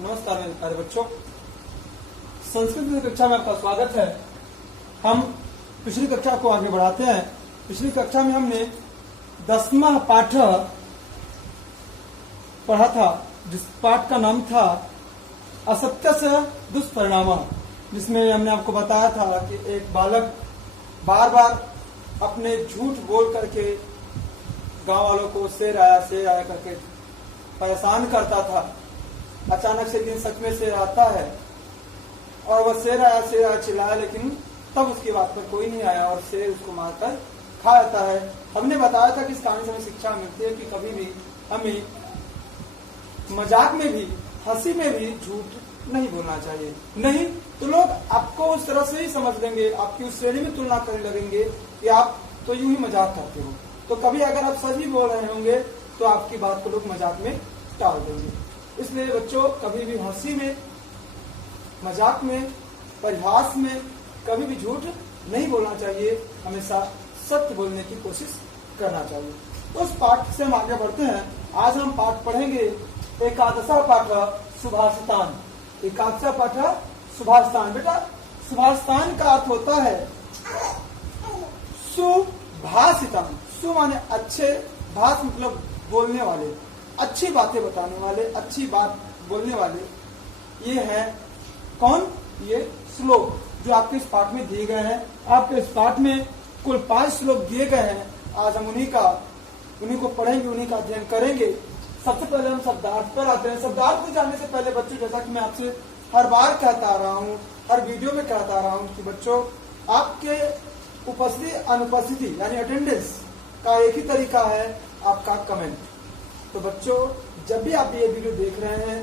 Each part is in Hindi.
नमस्कार मेरे प्यारे बच्चों, संस्कृत की कक्षा में आपका स्वागत है। हम पिछली कक्षा को आगे बढ़ाते हैं। पिछली कक्षा में हमने 10वां पाठ पढ़ा था, जिस पाठ का नाम था असत्य से दुष्परिणाम, जिसमें हमने आपको बताया था कि एक बालक बार बार अपने झूठ बोल करके गांव वालों को शेर आया करके परेशान करता था। अचानक से दिन सच में शेर आता है और वह शेर आया चिल्लाया, लेकिन तब उसकी बात पर कोई नहीं आया और शेर उसको मारकर खा जाता है। हमने बताया था कि इस कहानी से हमें शिक्षा मिलती है कि कभी भी हमें मजाक में भी, हंसी में भी झूठ नहीं बोलना चाहिए। नहीं तो लोग आपको उस तरह से ही समझ लेंगे, आपकी उस श्रेणी में तुलना करने लगेंगे कि आप तो यूं ही मजाक करते हो। तो कभी अगर आप सच ही बोल रहे होंगे तो आपकी बात को लोग मजाक में टाल देंगे। इसलिए बच्चों, कभी भी हंसी में, मजाक में, परिहास में कभी भी झूठ नहीं बोलना चाहिए। हमेशा सत्य बोलने की कोशिश करना चाहिए। तो उस पाठ से हम आगे बढ़ते हैं। आज हम पाठ पढ़ेंगे एकादशा पाठ सुभाषितान। एकादशा पाठ सुभाषितान। बेटा, सुभाषितान का अर्थ होता है सुभाषितान। सु माने अच्छे, भाष मतलब बोलने वाले, अच्छी बातें बताने वाले, अच्छी बात बोलने वाले। ये है कौन? ये श्लोक जो आपके इस पाठ में दिए गए हैं। आपके इस पाठ में कुल 5 श्लोक दिए गए हैं। आज हम उन्हीं को पढ़ेंगे, उन्हीं का अध्ययन करेंगे। सबसे पहले हम शब्दार्थ पर आते हैं। शब्दार्थ को जानने से पहले बच्चों, जैसा कि मैं आपसे हर बार कहता आ रहा हूँ, हर वीडियो में कहता आ रहा हूँ कि बच्चों, आपके उपस्थिति अनुपस्थिति यानी अटेंडेंस का एक ही तरीका है, आपका कमेंट। तो बच्चों, जब भी आप ये वीडियो देख रहे हैं,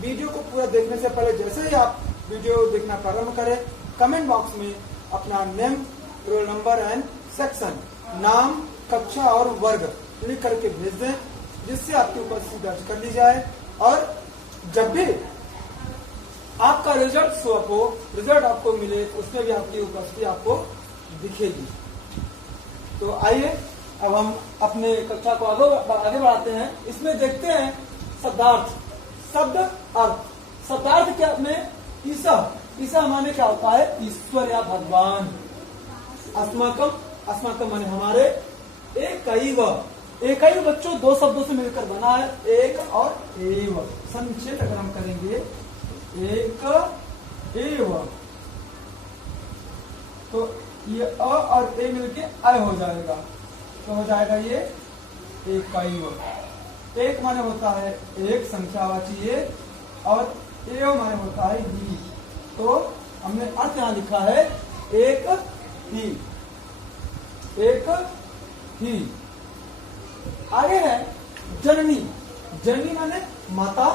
वीडियो को पूरा देखने से पहले जैसे ही आप वीडियो देखना प्रारंभ करें, कमेंट बॉक्स में अपना name, roll number and section, नाम, कक्षा और वर्ग लिख करके भेज दें, जिससे आपकी उपस्थिति दर्ज कर ली जाए। और जब भी आपका रिजल्ट शो अप हो, रिजल्ट आपको मिले, उसमें भी आपकी उपस्थिति आपको दिखेगी। तो आइए अब हम अपने कक्षा को आगे बढ़ाते हैं। इसमें देखते हैं शब्दार्थ, शब्द अर्थ। शब्दार्थ क्या में ईसा माने क्या होता है? ईश्वर या भगवान। अस्माकम माने हमारे। एकैव बच्चों 2 शब्दों से मिलकर बना है, एक और एव। संक्षेप अगर हम करेंगे एक एव, तो ये अ और ए मिलके अय हो जाएगा। तो हो जाएगा ये एकैव। एक माने होता है एक, संख्यावाची एक, और एव माने होता है ही। तो हमने अर्थ यहाँ लिखा है एक ही, एक ही। आगे है जननी। जननी माने माता,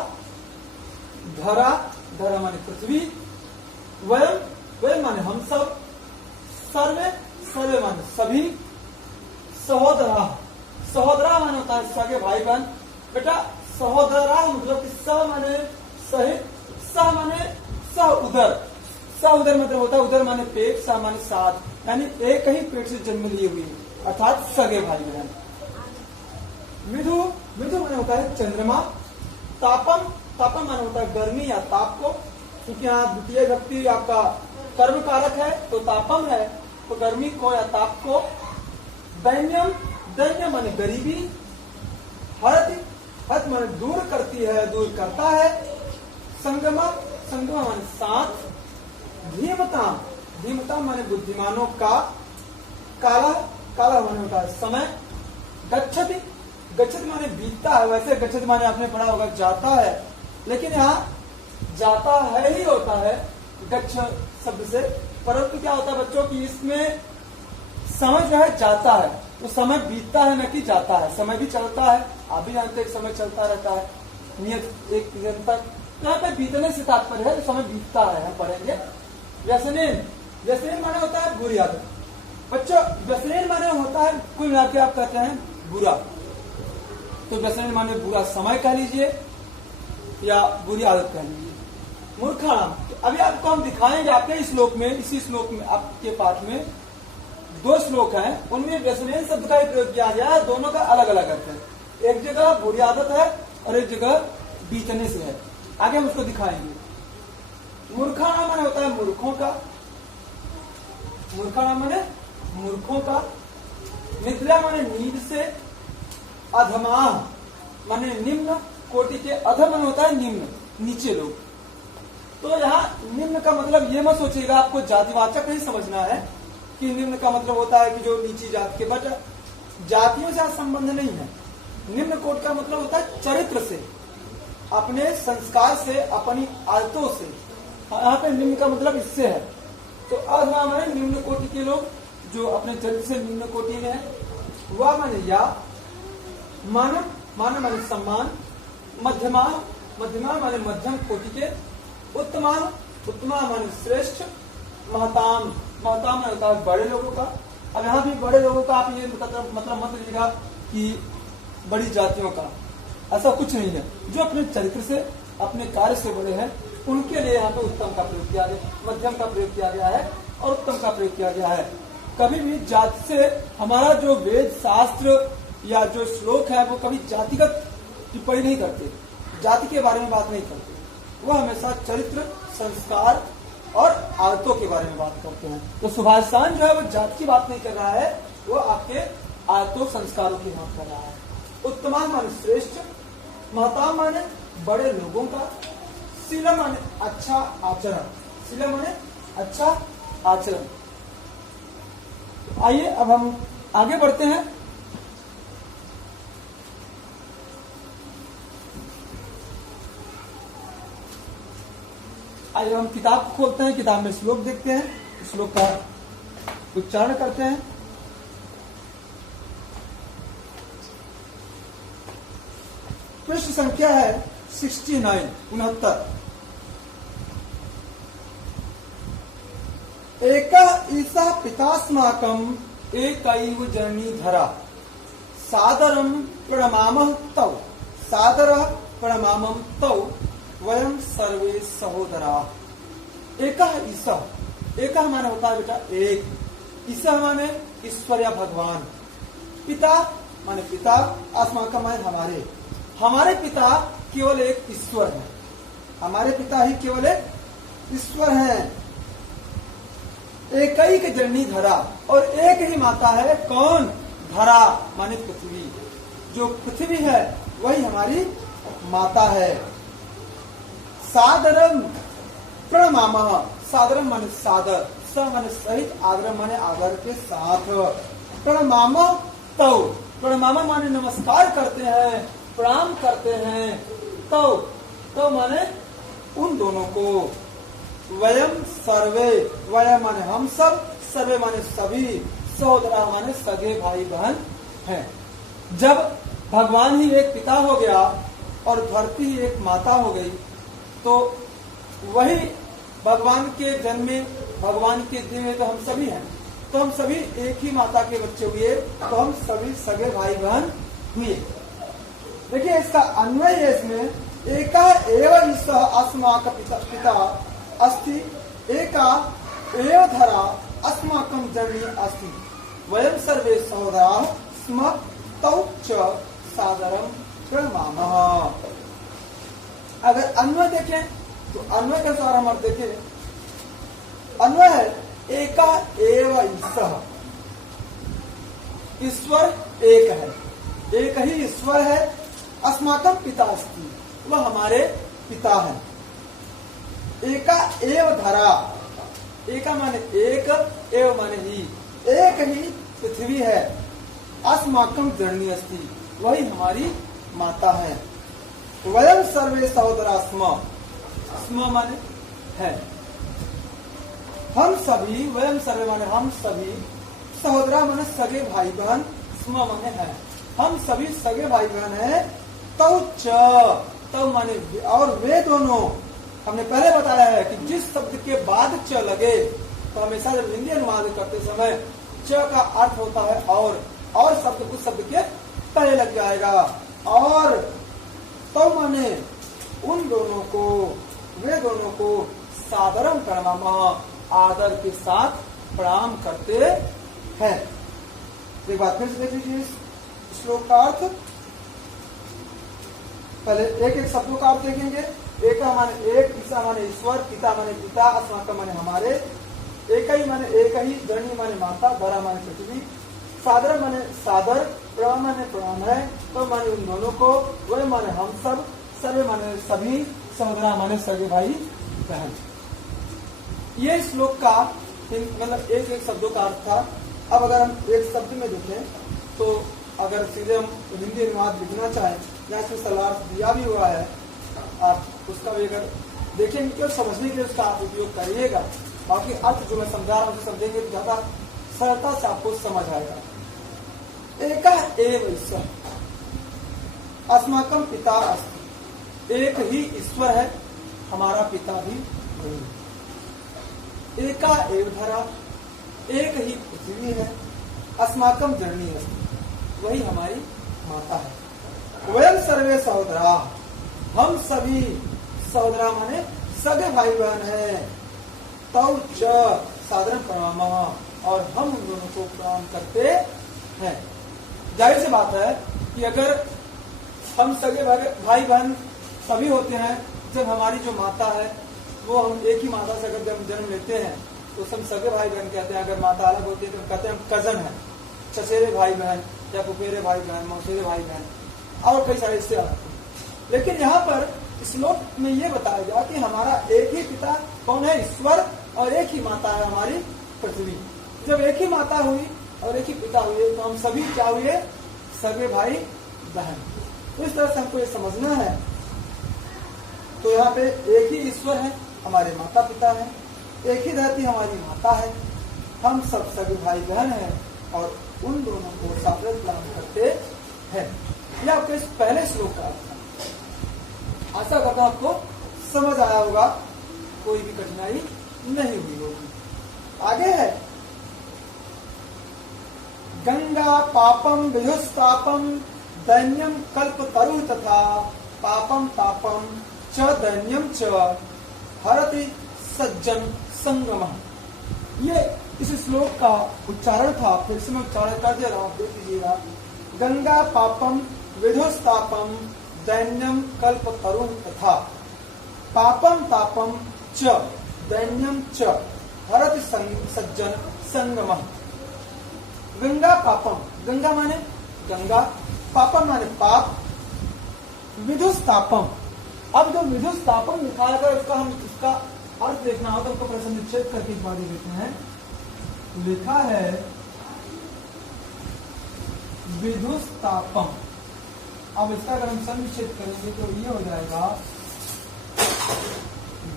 धरा माने पृथ्वी, वयम माने हम सब, सर्वे माने सभी, सहोदरा माने होता है सगे भाई बहन। बेटा, सहोदरा मतलब कि स माने सहित, स माने सह उदर। सह उदर मतलब होता है उदर माने पेट, स माने साथ, यानी एक ही पेट से जन्म लिए हुई, अर्थात सगे भाई बहन। विधु माने होता है चंद्रमा। तापम माने होता है गर्मी या ताप को, क्योंकि यहाँ द्वितीय व्यक्ति आपका कर्म कारक है, तो तापम है, तो गर्मी को या ताप को। दैन्य माने गरीबी। हरत माने दूर करती है, दूर करता है। संगमा माने साथ। धीमता माने बुद्धिमानों का। काला माने होता है समय। गच्छति माने बीतता है। वैसे गच्छति माने आपने पढ़ा होगा जाता है, लेकिन यहाँ जाता है ही होता है गच्छ शब्द से। परंतु क्या होता है बच्चों की इसमें समय जो है जाता है, तो समय बीतता है न कि जाता है। समय भी चलता है, आप भी जानते हैं समय चलता रहता है नियत एक दिन तक। यहाँ पे बीतने से तात्पर्य है, तो समय बीतता है। हम पढ़ेंगे व्यसनेन माने होता है बुरी आदत। बच्चों, व्यसनेन माने होता है कुल मिलाकर आप कहते हैं बुरा। तो व्यसनेन माने बुरा समय कह लीजिए या बुरी आदत कह लीजिए। मूर्खाणाम, तो अभी आपको हम दिखाएंगे आपके श्लोक में, इसी श्लोक में आपके पाठ में 2 श्लोक हैं, उनमें व्यसनेन शब्द का ही प्रयोग किया गया है। दोनों का अलग अलग अर्थ है। एक जगह बुरी आदत है और एक जगह बीतने से है। आगे हम उसको दिखाएंगे। मूर्खाणाम माने होता है मूर्खों का, मूर्खाणाम माने मूर्खों का। निद्रा माने नींद से, अधमा माने निम्न कोटि के, अधम माने होता है निम्न, नीचे लोग। तो यहाँ निम्न का मतलब ये मत सोचिएगा आपको जातिवाचक नहीं समझना है कि निम्न का मतलब होता है कि जो नीची जात के, बट जातियों से संबंध नहीं है। निम्न कोट का मतलब होता है चरित्र से, अपने संस्कार से, अपनी आदतों से। यहाँ पे निम्न का मतलब इससे है। तो अधमा माने निम्न कोटि के लोग जो अपने चरित्र से निम्न कोटि में है। वह माने या, मानव माने सम्मान, मध्यमा मध्यमा माने मध्यम कोटि के, उत्तमा उत्तमा माने श्रेष्ठ, महताम महताम माने होता है बड़े लोगों का। अब यहाँ भी बड़े लोगों का आप ये मतलब मत लीजिएगा कि बड़ी जातियों का, ऐसा कुछ नहीं है। जो अपने चरित्र से, अपने कार्य से बड़े हैं, उनके लिए यहाँ पे उत्तम का प्रयोग किया गया, मध्यम का प्रयोग किया गया है और उत्तम का प्रयोग किया गया है। कभी भी जाति से हमारा जो वेद शास्त्र या जो श्लोक है वो कभी जातिगत टिप्पणी नहीं करते, जाति के बारे में बात नहीं करते। वह हमेशा चरित्र, संस्कार और आदतों के बारे में बात करते हैं। तो सुभाषान जो है वो जाति की बात नहीं कर रहा है, वो आपके आदतों संस्कारों की बात कर रहा है। उत्तमा माने श्रेष्ठ, महता माने बड़े लोगों का, शीला माने अच्छा आचरण, शीला माने अच्छा आचरण। आइए अब हम आगे बढ़ते हैं। आइए हम किताब को खोलते हैं, किताब में श्लोक देखते हैं, श्लोक का उच्चारण करते हैं। पृष्ठ संख्या है 69, 69। एका ईसा पितास्माकम एकैव जननी धरा, सादरम प्रणमामः तौ, सादरः प्रणमामं तौ, वयम सर्वे सहोदरा। एका ईसा, एका माने होता है बेटा एक, ईसा माने ईश्वर या भगवान, पिता माने पिता, अस्माकम माने हमारे, हमारे पिता केवल एक ईश्वर है, हमारे पिता ही केवल एक ईश्वर हैं। एकैक जननी धरा, और एक ही माता है, कौन? धरा माने पृथ्वी, जो पृथ्वी है वही हमारी माता है। सादरम प्रणमामः, सादरम माने सादर, स माने सहित, आदरम माने आदर के साथ। प्रणमामः तौ, प्रणमामः माने नमस्कार करते हैं, प्रणाम करते हैं। तौ, तौ माने उन दोनों को। वयम सर्वे, वयम माने हम सब, सर्वे माने सभी, सहोदरा माने सगे भाई बहन हैं। जब भगवान ही एक पिता हो गया और धरती ही एक माता हो गई, तो वही भगवान के जन्म में, भगवान के दिन में तो हम सभी हैं, तो हम सभी एक ही माता के बच्चे हुए, तो हम सभी सगे भाई बहन हुए। देखिए इसका अन्वय है इसमें, एका एव ईशः अस्माकं पिता अस्ति, एका एव धरा अस्माकं जननी अस्ति, वयम सर्वे सहोदराः स्मः, तौ च सादरं प्रणमामः। अगर अन्वय देखें तो अन्वय के अनुसार हम देखें, अन्वय है एका एव ईशः, ईश्वर एक है, एक ही ईश्वर है। अस्माकं पिता अस्ति, वह हमारे पिता है। एका एव धरा, एका माने एक, एव माने ही, एक ही पृथ्वी है। अस्माकं जननी अस्ति, वही हमारी माता है। वयम सर्वे सहोदरा स्म, स्म माने है, हम सभी, वयम सर्वे माने हम सभी, सहोदरा माने सगे भाई बहन, स्म माने है, हम सभी सगे भाई बहन है। तौ च, तौ माने और वे दोनों, हमने पहले बताया है कि जिस शब्द के बाद च लगे तो हमेशा जब हिंदी अनुवाद करते समय च का अर्थ होता है और शब्द उस शब्द के पहले लग जाएगा। और तो माने उन दोनों को, वे दोनों को सादरम प्रणमामः, आदर के साथ प्रणाम करते हैं। एक बात फिर से देख लीजिए श्लोक का अर्थ। पहले एक एक शब्दों का अर्थ देखेंगे। एका माने एक, ईसा माने ईश्वर, पिता माने पिता, अस्माकम माने हमारे, एक ही माने एक ही, जननी माने माता, धरा माने पृथ्वी, सादर माने सादर, प्रणाम माने प्रणाम है, तो माने उन दोनों को, वह माने हम सब, सर्वे माने सभी, सहोदरा माने सगे भाई बहन। ये श्लोक का मतलब एक एक शब्दों का अर्थ था। अब अगर हम एक शब्द में देखें तो अगर सीधे हम हिंदी अनुवाद लिखना चाहें, यहाँ से सलाह दिया भी हुआ है, आप उसका भी अगर देखेंगे तो समझने के लिए उसका आप उपयोग करिएगा। बाकी अर्थ जो मैं समझा रहा हूँ उसे समझेंगे तो ज्यादा सरलता से आपको समझ आएगा। एका एव ईश्वर अस्माकम पिता अस्ति, एक ही ईश्वर है, हमारा पिता भी वही है। एका एव धरा, एक ही पृथ्वी है, अस्माकम जननी अस्ति, वही हमारी माता है। वयम सर्वे सहोदरा, हम सभी सहोदरा माने सगे भाई बहन है। तौ च साधारण प्रणाम, और हम उन दोनों को प्रणाम करते हैं। जाहिर सी बात है कि अगर हम सगे भाई बहन सभी होते हैं, जब हमारी जो माता है वो हम एक ही माता से अगर जब जन्म लेते हैं तो हम सगे भाई बहन कहते हैं। अगर माता अलग होती है तो हम कहते हैं हम कजन है, चचेरे भाई बहन या पुपेरे भाई बहन, मौसेरे भाई बहन, और कई सारे इससे अलग। लेकिन यहाँ पर श्लोक में ये बताया गया कि हमारा एक ही पिता कौन है, ईश्वर, और एक ही माता है हमारी पृथ्वी। जब एक ही माता हुई और एक ही पिता हुए तो हम सभी क्या हुए, सगे भाई बहन। तो इस तरह से हमको ये समझना है। तो यहाँ पे एक ही ईश्वर है, हमारे माता पिता है, एक ही धरती हमारी माता है, हम सब सगे भाई बहन हैं, और उन दोनों को साथ प्रणाम करते हैं। यह आपके इस पहले श्लोक का अर्थ है। आशा करता हूं आपको समझ आया होगा, कोई भी कठिनाई नहीं हुई होगी। आगे है गंगा पापम विहुस्तापम दैन्यम कल्प तरु तथा पापम तापम च दैन्यम च हरति सज्जन संगम। ये इस श्लोक का उच्चारण था, फिर से मैं उच्चारण कर दे रहा हूं, देख लीजिएगा। गंगा पापम विधुस्तापम दैन्यम कल्प तरुण तथा पापम तापम च दैन्यम च हरति सज्जन संगम। गंगा पापम, गंगा माने गंगा, पापम माने पाप, विधुस्तापम। अब जो विधुस्तापम लिखा है, अगर उसका हम इसका अर्थ देखना हो तो हमको प्रश्न निच्छेद करके इस बात देते हैं। लिखा है विधुस्तापम। अब इसका अगर हम संक्षेप करेंगे तो ये हो जाएगा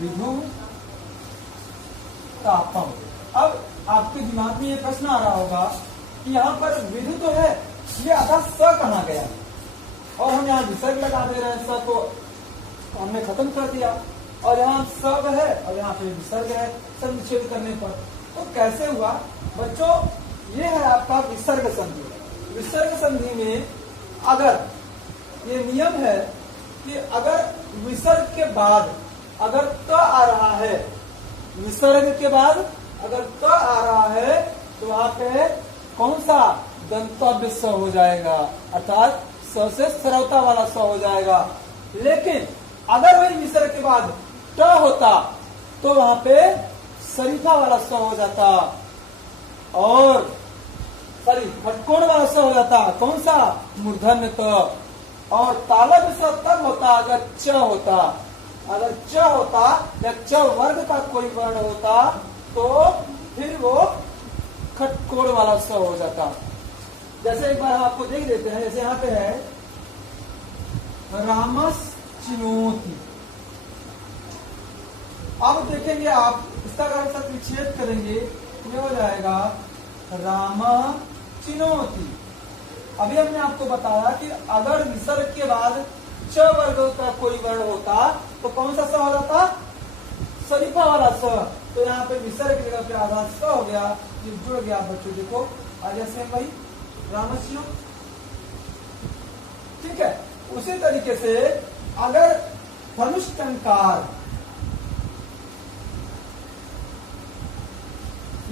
विधु तापम। अब आपके दिमाग में ये प्रश्न आ रहा होगा कि यहाँ पर विधु तो है, ये आधा स कहाँ गया, और हम यहाँ विसर्ग लगा दे रहे हैं, स को हमने खत्म कर दिया, और यहाँ सब है और यहाँ पे विसर्ग है संक्षेप करने पर। तो कैसे हुआ बच्चों, ये है आपका विसर्ग संधि। विसर्ग संधि में अगर ये नियम है कि अगर विसर्ग के बाद अगर त आ रहा है, विसर्ग के बाद अगर त आ रहा है तो वहां पे कौन सा दंतव्य स हो जाएगा, अर्थात स से सरवता वाला स हो जाएगा। लेकिन अगर वही विसर्ग के बाद ट होता तो वहां पे शरीफा वाला स हो जाता, और सॉरी खटकोण वाला स हो जाता, कौन सा, मूर्धन्य त। और तालब स तब होता अगर च होता, अगर च होता या च वर्ग का कोई वर्ण होता तो फिर वो खटकोण वाला स हो जाता। जैसे एक बार हम आपको देख देते हैं, जैसे यहाँ पे है रामस चिनोति। अब देखेंगे आप इसका अगर सब विच्छेद करेंगे ये हो जाएगा राम चिनोति। अभी हमने आपको बताया कि अगर विसर्ग के बाद च वर्ग का कोई वर्ण होता तो कौन सा स हो जाता, शरीफा वाला स। तो यहाँ पे विसर्ग की जगह पे आधा स हो गया, ये जुड़ गया बच्चों। देखो आज ऐसे भाई रामस्यो, ठीक है। उसी तरीके से अगर धनुष टंकार,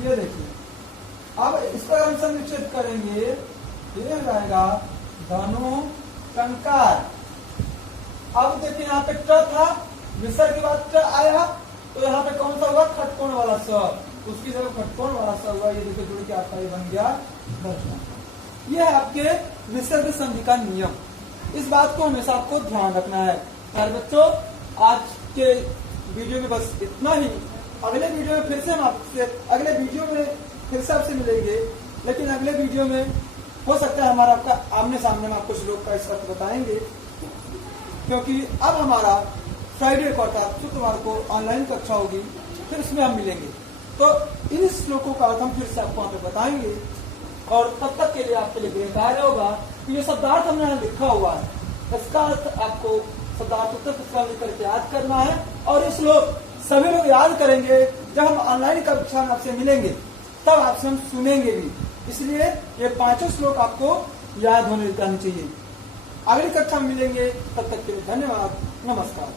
ये देखिए, अब इसका हम संक्षेप करेंगे, ये हो जाएगा धनु टंकार। अब देखिए यहाँ पे ट था, विसर्ग के बाद ट आया, तो यहाँ पे कौन सा हुआ, खटकोण वाला स, उसकी जगह खटकोण वाला स हुआ। ये देखिए जुड़ के आपका ये बन गया दर्शन। ये है आपके विसर्ग संधि का नियम। इस बात को हमेशा आपको ध्यान रखना है। प्यारे बच्चों, आज के वीडियो में बस इतना ही। अगले वीडियो में फिर से हम आपसे आपसे मिलेंगे, लेकिन अगले वीडियो में हो सकता है हमारा आपका आमने सामने में आपको श्लोक का अर्थ बताएंगे, क्योंकि अब हमारा फ्राइडे को अर्थात शुक्रवार को ऑनलाइन कक्षा होगी, फिर उसमें हम मिलेंगे। तो इन श्लोकों का अर्थ हम फिर से आपको वहां पे बताएंगे, और तब तक के लिए आपके लिए कार्य होगा कि ये शब्दार्थ हमने यहाँ लिखा हुआ है, इसका अर्थ आपको शब्दार्थ उत्तर पुस्तिका में करके याद करना है। और ये श्लोक सभी लोग याद करेंगे। जब हम ऑनलाइन कक्षा में आपसे मिलेंगे तब आपसे हम सुनेंगे भी, इसलिए ये 5 श्लोक आपको याद होने चाहिए। अगली कक्षा में मिलेंगे, तब तक के लिए धन्यवाद, नमस्कार।